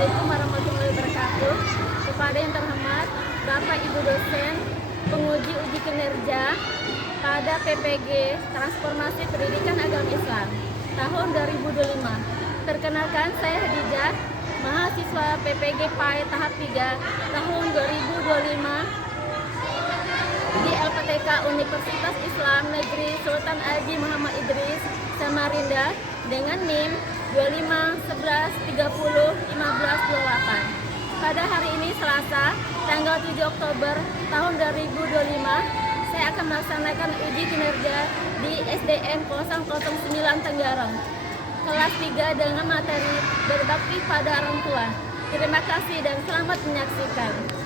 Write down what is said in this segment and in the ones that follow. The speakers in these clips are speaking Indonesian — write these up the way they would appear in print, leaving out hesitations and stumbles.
Assalamualaikum warahmatullahi wabarakatuh. Kepada yang terhormat Bapak Ibu dosen, penguji uji kinerja pada PPG Transformasi Pendidikan Agama Islam tahun 2025. Perkenalkan, saya Hadijah, mahasiswa PPG PAE tahap 3 tahun 2025 di LPTK Universitas Islam Negeri Sultan Haji Muhammad Idris, Samarinda dengan NIM 2511301528. Pada hari ini Selasa, tanggal 7 Oktober tahun 2025, saya akan melaksanakan uji kinerja di SDN 009 Tenggarong, kelas 3 dengan materi berbakti pada orang tua. Terima kasih dan selamat menyaksikan.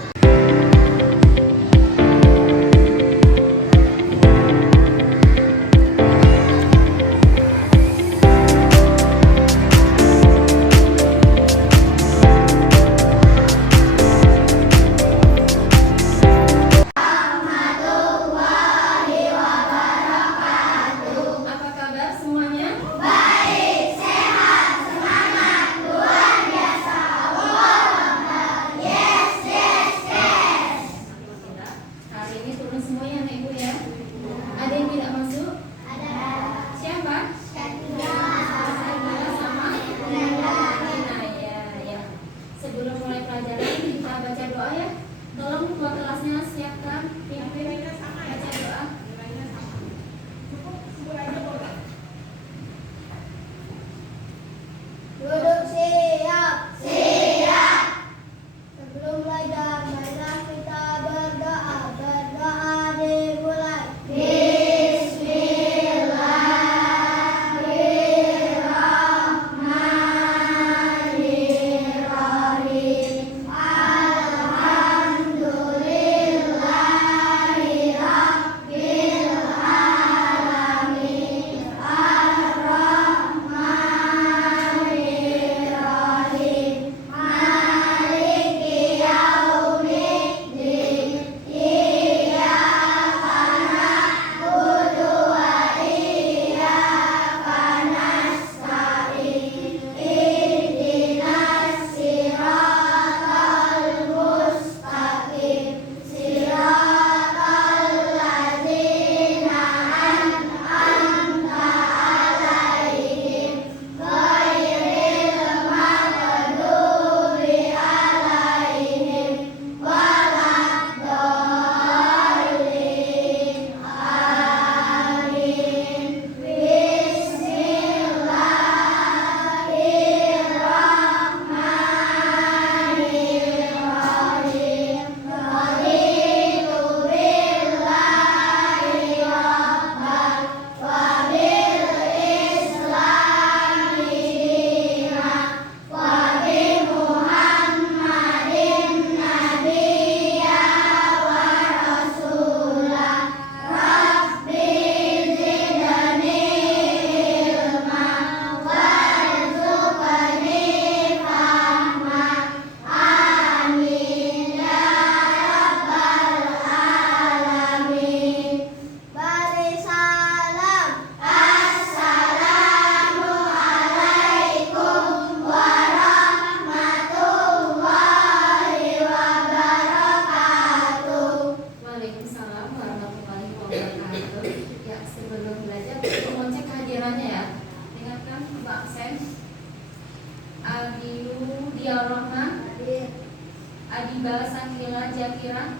Adibal Sakila Jakira,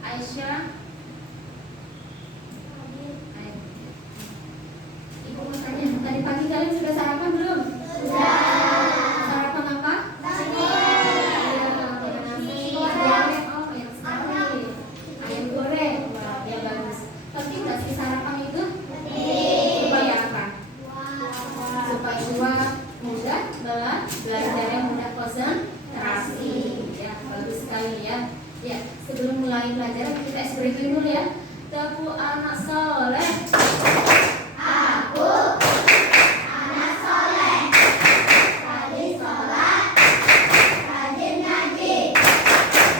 Aisyah. Ibu mau tanya, tadi pagi kalian sudah sarapan belum? Sudah. Sarapan apa? Nasi. Ayam goreng. Ya bagus. Penting nggak sih sarapan itu? Supaya apa? Supaya mudah belajarnya mudah konsentrasi. Ya, bagus sekali ya. Ya, sebelum mulai pelajaran kita briefing dulu ya. Tepu anak soleh. Aku anak soleh. Rajin sholat, rajin ngaji.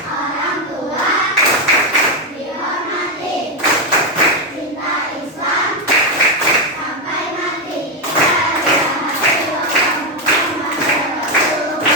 Orang tua dihormati. Cinta Islam sampai mati. La ilaha illallah Muhammadur Rasulullah.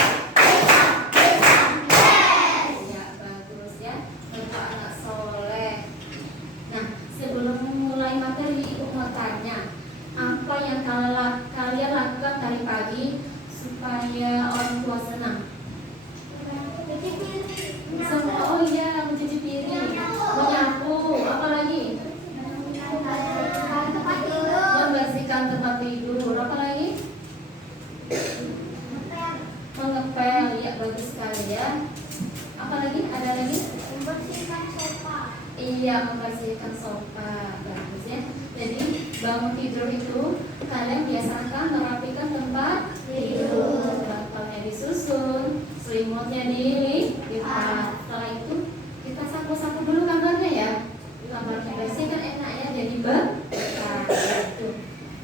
Apalagi ada lagi? Membersihkan sofa. Iya, membersihkan sofa. Bagus ya. Jadi bangun tidur itu kalian biasakan merapikan tempat tidur, bantalnya disusun, selimutnya dilipat. Setelah itu kita sapu-sapu dulu kamarnya ya. Kamarnya bersih kan enak ya, jadi berkah. Gitu.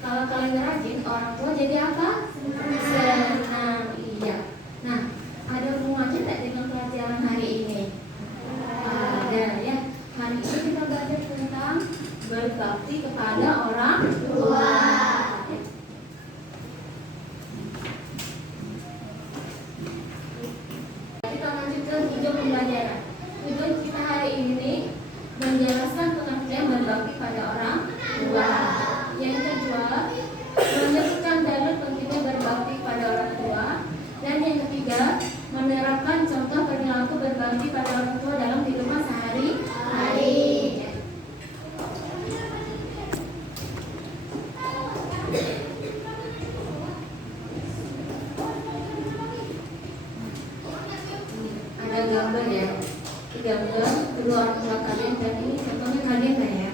Kalau kalian rajin, orang tua jadi apa? Senang. Iya. Nah, ada hubungannya tidak dengan pelajaran hari ini? Ada ya. Hari ini kita belajar tentang berbakti kepada orang tua. Kita lanjut ke tujuan pembelajaran. Tujuan kita hari ini menjelaskan pengertian berbakti pada orang tua. Yang kedua, menyebutkan dalil pentingnya berbakti pada orang tua. Dan yang ketiga, menerapkan contoh perilaku berbakti pada orang tua dalam kehidupan sehari-hari. Ada gambar ya, gambar kedua orang tua kalian dan ini contohnya kalian lah ya.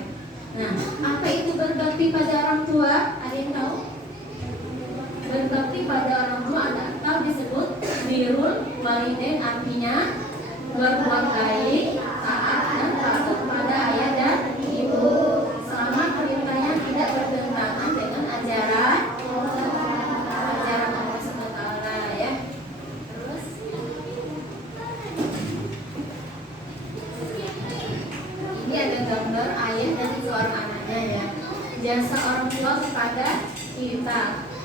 Nah, apa itu berbakti pada orang tua? Ada yang tahu? Berbakti pada orang tua atau disebut birrul walidain, artinya berbuat baik, taat dan patuh kepada ayah dan ibu selama perintahnya tidak bertentangan dengan ajaran Allah SWT ya. Terus ini ada gambar ayah dan seorang anaknya ya. Jasa orang tua kepada kita.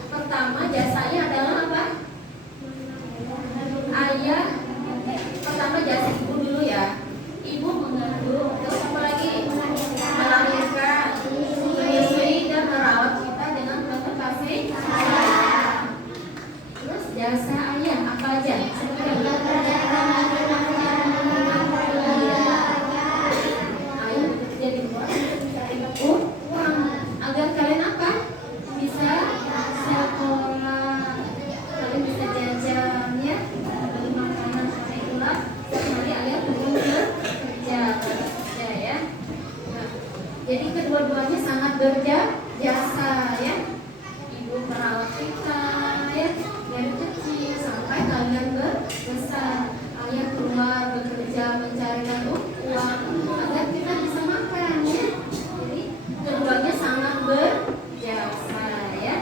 Pertama, jasanya adalah apa? Ayah. Pertama jasa ibu dulu ya. Ibu mengandung, terus apa lagi? Melahirkan, menyusui dan merawat kita dengan penuh kasih sayang. Terus jasa ayah apa aja? Ayah bekerja di luar, mencari uang agar kalian apa? Bisa sekolah, kalian bisa jajan ya, beli makanan. Karena itulah sekali ayah turun kerja ya. Nah, jadi kedua-duanya sangat berjasa ya. Ibu merawat kita ya dari kecil sampai kalian besar. Ayah keluar bekerja mencarikan uang agar kita bisa makan ya. Jadi keduanya sangat berjasa ya.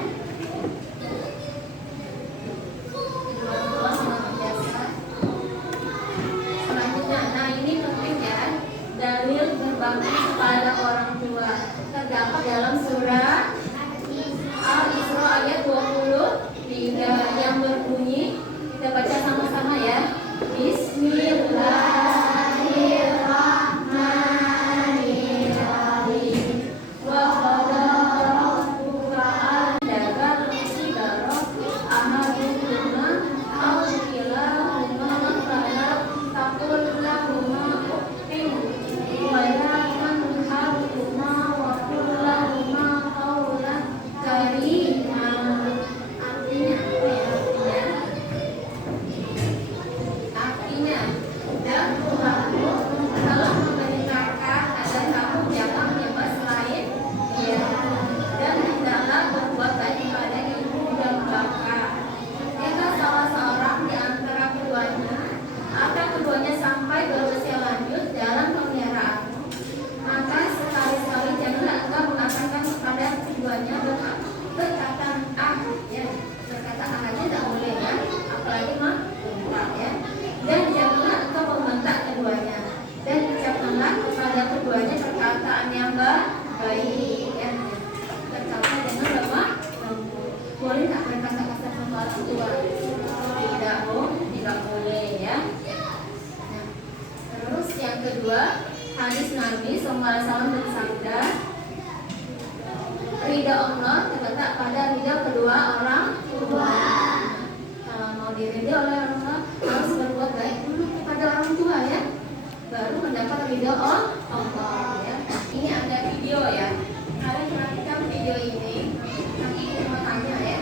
Kedua-dua sangat berjasa. Selanjutnya, nah ini penting ya. Dalil berbakti kepada orang tua terdapat dalam surah Al-Isra ayat 23 yang berbunyi, kita baca sama-sama ya. Bismillahirrahmanirrahim. Wa qala rabbuka alla ta'budu ahaduma aw kilahuma fala taqul lahuma uffin wa la tanharhuma wa qul lahuma qawlan karima. Artinya apa ya? Artinya, dan Tuhanmu telah memerintahkan agar kamu jangan menyembah selain Dia, dan hendaklah berbuat baik kepada ibu dan bapak. Jika salah seorang di antara keduanya atau keduanya sampai berusia lanjut dalam pemeliharaanmu, maka sekali-sekali janganlah engkau mengatakan kepada keduanya berkata ya, berkata aja tidak boleh ya, apalagi membentak ya. Dan janganlah engkau membentak keduanya, dan ucapkanlah kepada keduanya perkataan yang baik ya. Berkata dengan lemah lembut. Boleh tak berkata kasar sama orang tua? Tidak boleh ya. Nah, terus yang kedua, hadis Nabi SAW bersabda, ridha Allah terletak pada ridha kedua orang tua. Kalau mau diridha oleh orang tua, harus berbuat baik dulu kepada orang tua ya, baru mendapat ridha Allah ya. Ini ada video ya, kalian perhatikan video ini. Nanti mau tanya ya.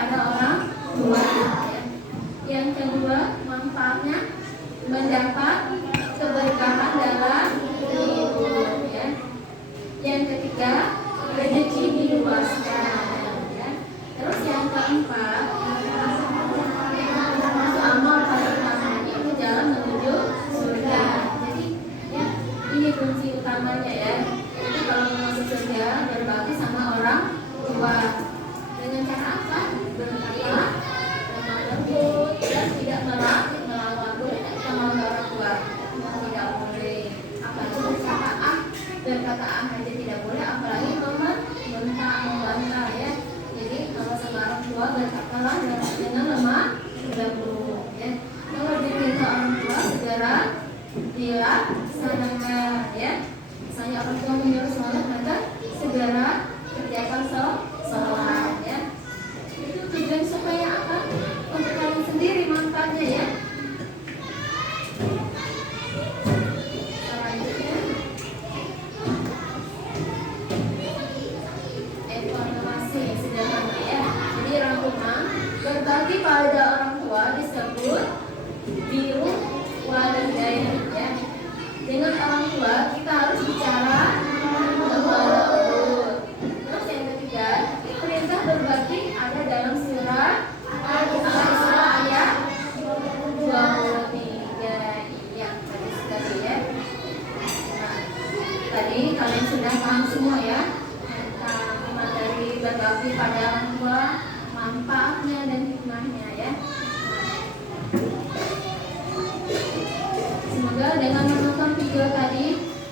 pada orang tua. Ya. Yang kedua, manfaatnya mendapat keberkahan dalam hidup. Ya. Yang ketiga, rezeki diluaskan. Ya. Terus yang keempat, termasuk amal paling utamanya itu jalan menuju surga. Jadi ya, ini kunci utamanya ya. Jadi kalau mau masuk surga berbakti sama orang tua. Dengan cara apa? Bertakwa, lemah lembut, dan tidak melawan. Boleh tidak kita melawan orang tua? Tidak boleh. Apalagi berkata aja tidak boleh, apalagi membantah ya. Jadi kalau sama orang tua bertakwalah dengan lemah lembut ya. Kalau diminta orang tua segera dilaksanakan ya. Misalnya orang tua menyuruh sholat, maka segera kerjakan sholat ya. Itu tujuan supaya apa? Untuk kalian sendiri manfaatnya ya. Selanjutnya evaluasi sederhana ya. Jadi rangkuman berbakti pada orang tua disebut biru walidain ya. Dengan orang tua kita harus bicara lemah lembut. Terus yang ketiga, perintah berbakti ada dalam surah Al-Isra ayat 23. Iya, tadi ya. Nah, tadi kalian sudah paham semua ya tentang materi berbakti pada orang tua, manfaatnya dan hikmahnya ya. Semoga dengan menonton video tadi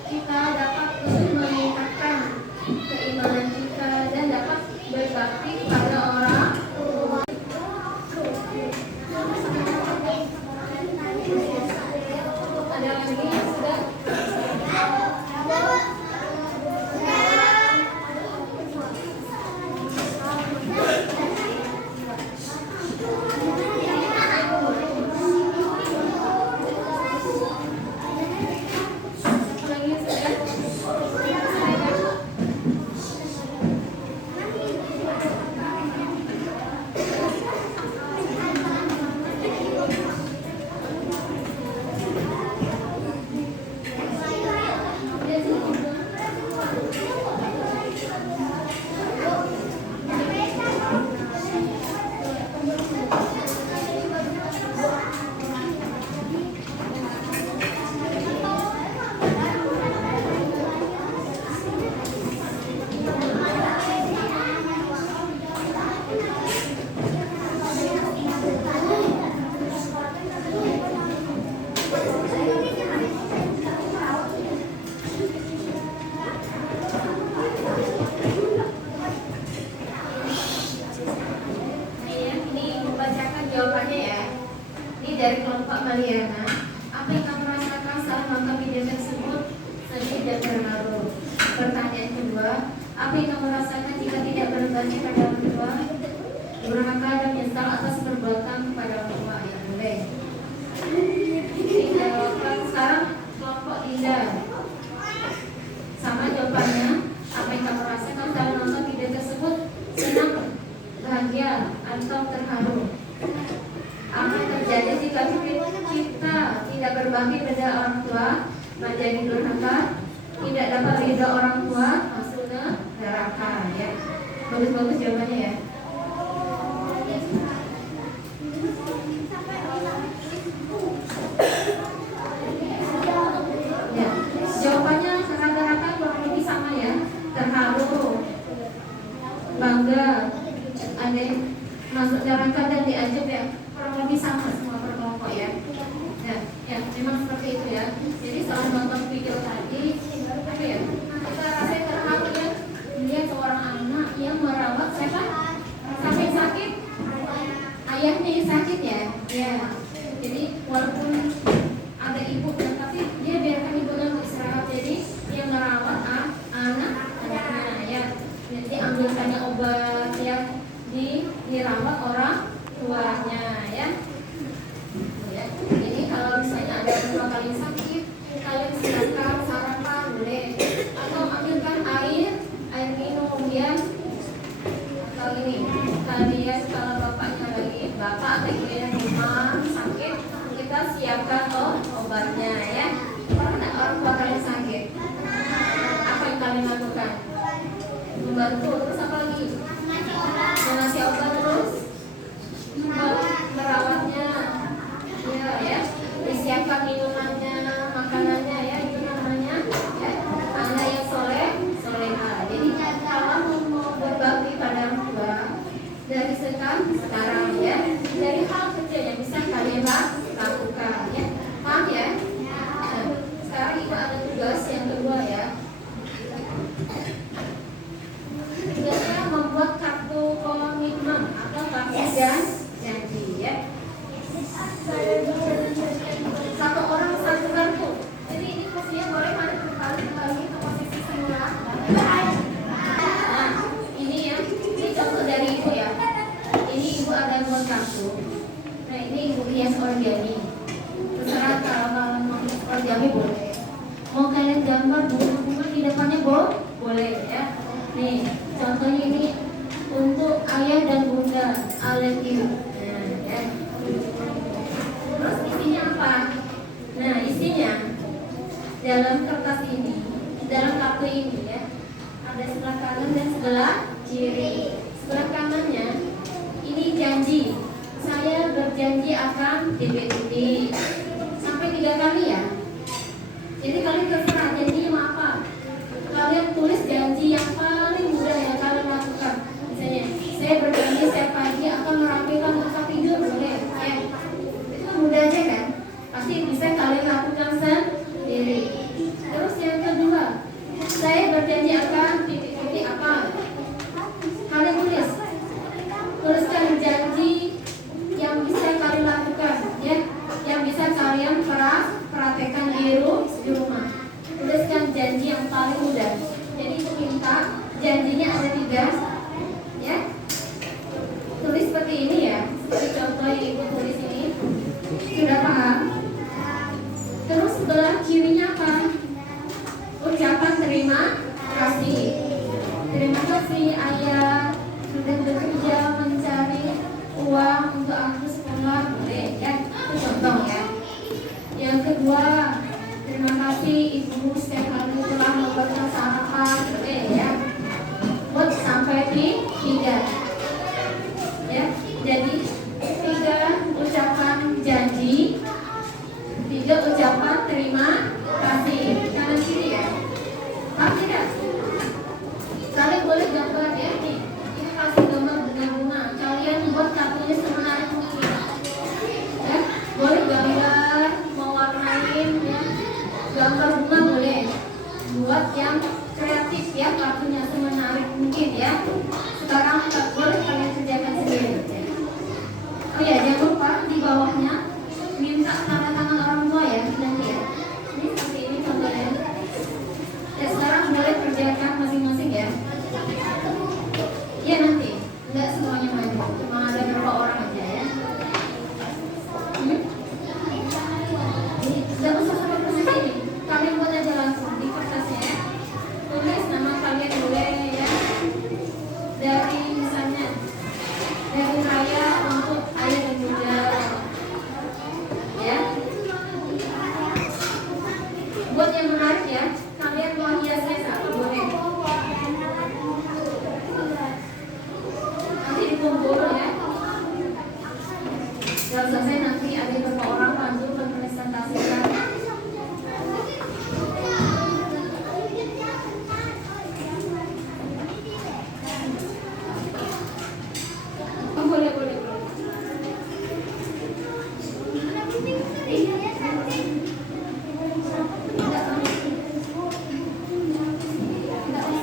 kita dapat lebih meningkatkan keimanan kita dan dapat berbakti pada orang tua. Ada lagi yang sudah? Lagi sudah? Jawabannya ya, ini dari kelompok Mariana. Apa yang kamu rasakan saat nonton video tersebut? Sedih dan terharu. Pertanyaan kedua, apa yang kamu rasakan jika tidak berbakti pada orang tua? Durhaka dan menyesal atas perbuatan pada orang tua. Ya boleh. Dijawabkan sekarang kelompok Indah. Sama jawabannya. Apa yang kamu rasakan saat nonton video tersebut? Senang, bahagia, atau terharu? Apa yang terjadi jika kita tidak berbakti pada orang tua, menjadi durhaka, tidak dapat ridha orang tua, masuk neraka ya. Bagus-bagus jawabannya ya. Ya, jawabannya rata-rata kurang lebih sama ya. Terharu, bangga, ada masuk neraka dan diajak ya. Kurang lebih sama semua per kelompok ya. Ya, memang seperti itu ya. Jadi setelah nonton video tadi, apa ya? Kita rasanya terharu ya. Melihat seorang anak yang merawat siapa? Sampai sakit. Ayahnya yang sakit ya. Ya. Jadi walaupun ada ibunya, tapi dia biarkan ibunya untuk istirahat. Jadi dia merawat anaknya ya. Jadi ambilkannya obat yang dirawat orang tuanya ya. Jadi kalau misalnya ada orang kalian sakit, kalian silakan sarapan boleh, atau ambilkan air minum ya. Atau ini kalian kalau menyediakan obatnya ya. Pernah orang tua kalian sakit, apa yang kalian lakukan? Membantu, terus apa lagi? Mengasih obat, terus merawatnya, ya, disiapkan minumannya, makanannya, ya, itu namanya ya, anak yang soleha. Jadi kalau mau berbakti pada orang tua dari sekarang ya, dari hal kecil yang bisa kalian lakukan ya, paham ya? Nah, sekarang ibu ada tugas yang kedua ya. Tugasnya membuat kartu komitmen atau kartu janji ya. Satu orang satu kartu. Jadi ini posisinya boleh mana kembali ke posisi semula. Nah, ini ya, ini contoh dari ibu ya. Ini ibu ada buat kartu. Nah, ini ibu hias origami. Terserah kalau kalian mau hias origami boleh. Mau kalian gambar bunga-bunga di depannya boleh ya. Nih, contohnya ini untuk ayah dan bunda Aletin. Nah, ya. Terus isinya apa? Nah, isinya dalam kertas ini, dalam kartu ini ya, ada sebelah kanan dan sebelah kiri. Sebelah kanannya ini janji. Saya berjanji akan titik-titik sampai 3 kali ya. Jadi kalian terserah janjinya mau apa. Kalian tulis janji yang paling mudah yang kalian lakukan. Misalnya, saya berjanji setiap pagi akan merapikan tempat tidur, boleh ya. Itu mudah aja kan? Pasti bisa kalian lakukan sendiri. Terus yang kedua, saya berjanji akan titik-titik apa? Kalian tuliskan janji yang bisa kalian lakukan ya, yang bisa kalian praktekkan di rumah. Tuliskan janji yang paling mudah. Jadi itu minta janjinya ada 3 ya. Tulis seperti ini ya, seperti contoh yang ibu tulis ini. Sudah paham? Terus sebelah kirinya apa? Ucapan terima kasih. Terima kasih ayah sudah bekerja mencari uang untuk aku sekolah, boleh ya. Itu contoh ya. Yang kedua, terima kasih ibu setiap hari telah membuatkan sarapan, boleh ya. Buat sampai di 3 ya. Jadi 3 ucapan janji, 3 ucapan terima kasih. Kanan kiri ya. Paham tidak? Kalian boleh gambar ya. Nih, ini kasih gambar bunga-bunga. Kalian buat kartunya semenarik mungkin. Ya, boleh gambar, mau warnain ya. Gambar bunga boleh. Buat yang kreatif ya, kartunya semenarik mungkin ya. Sekarang boleh kalian kerjakan sendiri. Oh ya, jangan lupa di bawahnya minta tanda tangan orang tua ya, nanti ya. Ini seperti ini contohnya. Ya, sekarang boleh kerjakan masing-masing ya. Ya nanti, enggak semuanya maju, cuma ada beberapa orang aja ya. Tidak usah sampai ke sini. Kalian buat aja langsung di kertasnya ya. Tulis nama kalian boleh ya. Dari misalnya dari saya untuk ayah dan bunda ya. Buat yang menarik ya, kalian mau hiasnya apa boleh. Nanti dikumpul ya. Kalau selesai nanti ada beberapa orang bantu mempresentasikan. Boleh.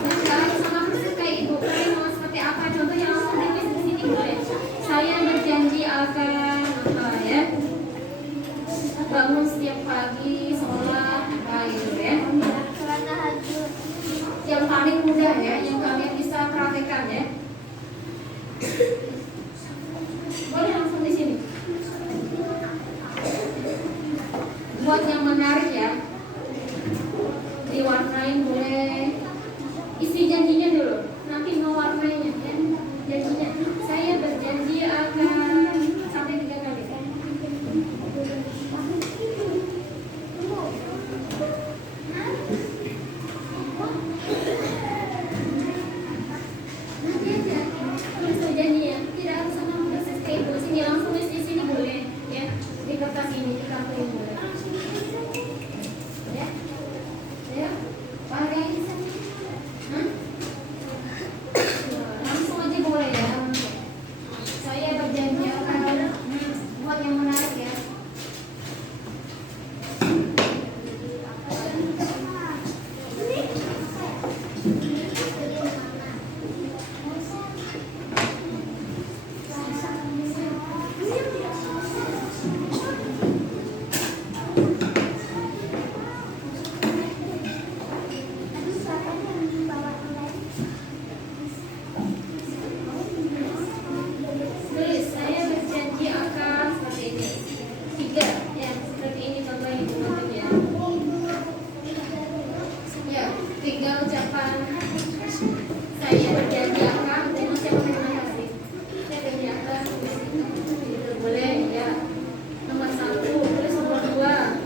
Sekarang sama persis kayak ibu. Kalian mau seperti apa? Contohnya langsung ditulis di sini boleh. Saya berjanji akan apa ya? Bangun setiap pagi, sholat, gitu ya. Yang paling mudah ya, yang kalian bisa praktekkan ya. Boleh langsung di sini. Buat yang menarik ya, diwarnain boleh. Isi janjinya dulu, nanti mau warnanya ya. Janjinya, saya berjanji akan sampai 3 kali. sini langsung di sini boleh ya, di kertas ini di kartu ini boleh ya. Ya, pakai langsung aja boleh ya. Saya berjanji akan buat yang menarik ya. Tulis, saya berjanji akan seperti ini. 3 ya, seperti ini contohnya ya. Ya, 3 ucapan. Saya berjanji akan dan ucapan terima kasih. Saya berjanji akan itu boleh ya. Nomor 1, tulis nomor 2.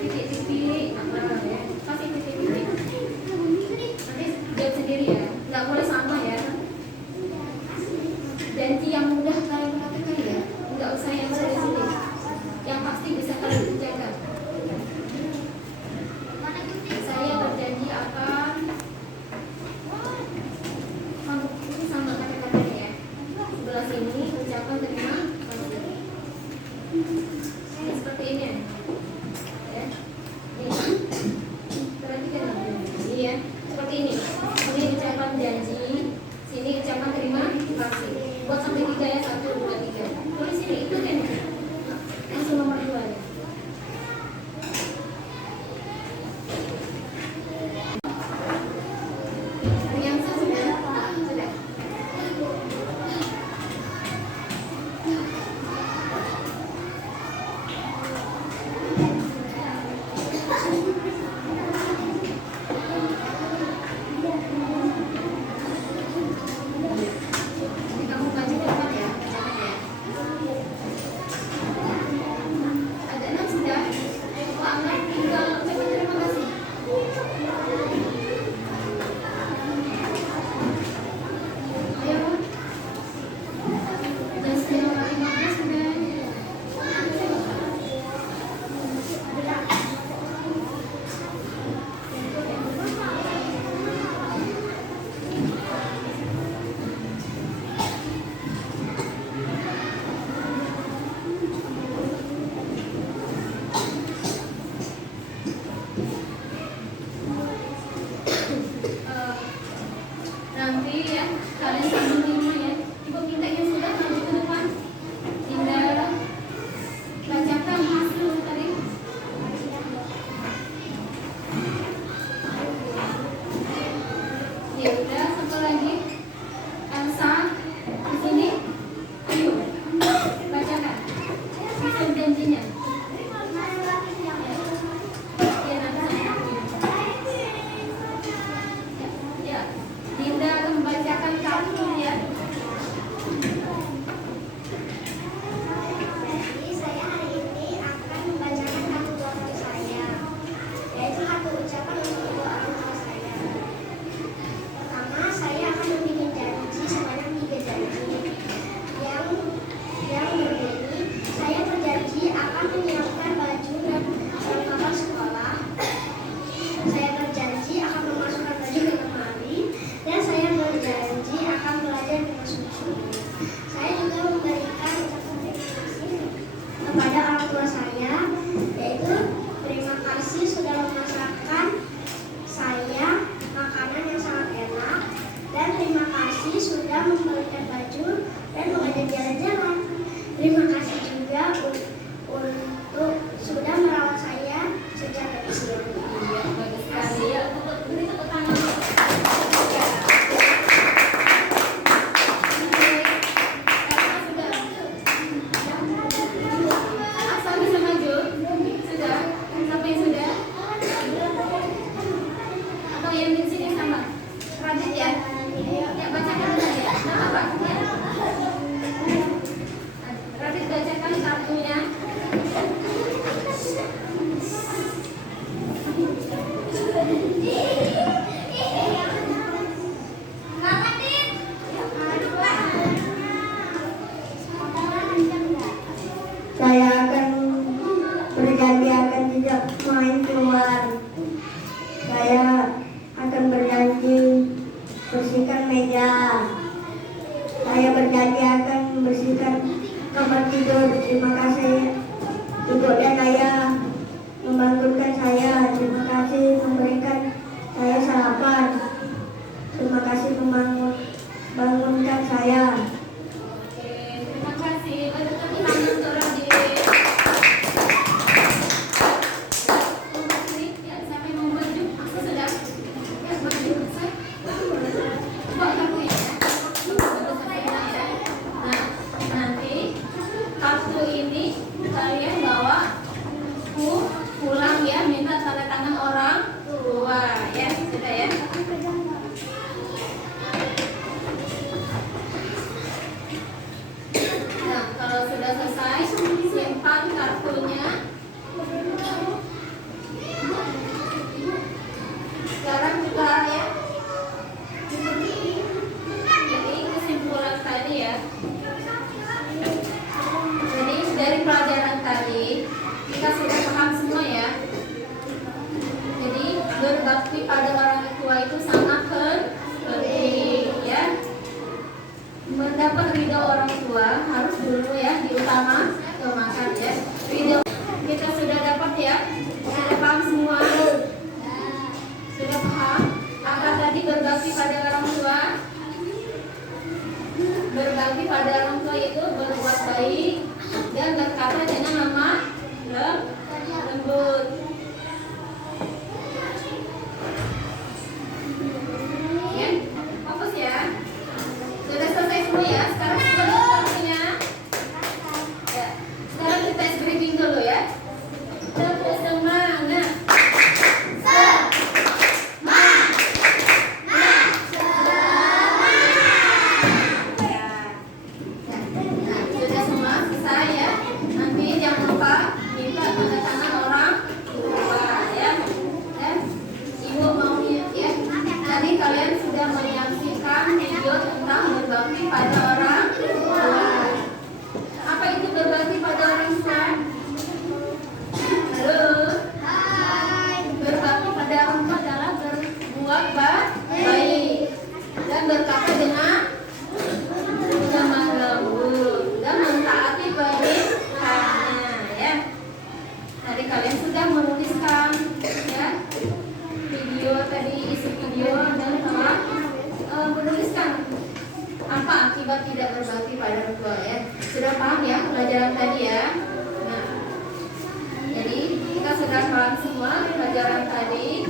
Titik-titik apa ya? Kasih titik-titik. Nanti jawab sendiri ya. Nggak boleh sama ya. Janji yang mudah kalian perhatikan ya. Nggak usah yang sulit-sulit. Yang pasti bisa kalian jaga. Saya berjanji akan ini sama kata-katanya ya. Sebelah sini ucapan terima kasih. Ini seperti ini ya. Ya. Ini. Perhatikan ini ya. Seperti ini. Ini ucapan janji. Sini ucapan terima kasih. Buat sampai 3 ya. 1, 2, 3. Tulis sini itu kan. Langsung nomor 2 ya. Yang sudah. Sudah. Jadi kamu baca depan ya. Jangan ya. Ada 6 sudah. Pak Amar tinggal ucapan terima kasih. Ayo. Dan sudah 15 sudah. Nanti ya kalian sambil minum ya. Ibu minta yang sudah maju ke depan. Tinggal bacakan hasil tadi. Ya udah, satu lagi. Elsa di sini. Ayo bacakan hasil janjinya. Ya nanti ya. Dinda akan membacakan kartu ya. Saya berjanji akan membersihkan kamar tidur. Terima kasih ibu dan ayah membangunkan saya. Terima kasih memberikan saya sarapan. Terima kasih membangunkan saya. Oke, terima kasih. Beri tepuk tangan untuk Radit. Ya, siapa yang mau baju? Aku sudah. Ya, baju selesai. Bawa kartu ya. Nah, nanti kartu ini kalian bawa pulang ya, minta tanda tangan orang tua ya, sudah ya. Nah, kalau sudah selesai, simpan kartunya. Sekarang buka ya. Jadi kesimpulan tadi ya. Jadi dari pelajaran tadi kita sudah paham semua ya. Jadi berbakti pada orang tua itu sangat penting ya. Mendapat ridho orang tua harus dulu ya diutamakan ya. Ridho kita sudah dapat ya. Sudah paham semua. Sudah paham apa tadi berbakti pada orang tua? Berbakti pada orang tua itu berbuat baik dan berkata dengan lemah lembut. Ya, fokus ya. Sudah selesai semua ya. Sekarang semua kartunya. Ya. Sekarang kita briefing dulu ya. Tepuk semangat. Sudah semua selesai ya. Nanti jangan lupa minta tanda tangan orang tua ya. Ibu mau ya. Tadi kalian sudah menyaksikan video tentang berbakti pada orang tua. Apa itu berbakti pada orang tua? Halo. Berbakti pada orang tua adalah berbuat baik dan berkata dengan lemah lembut dan mentaati perintahnya ya. Tadi kalian sudah menuliskan ya video tadi, isi video dan telah menuliskan apa akibat tidak berbakti pada orang tua ya. Sudah paham ya pelajaran tadi ya. Nah, jadi kita sudah paham semua pelajaran tadi.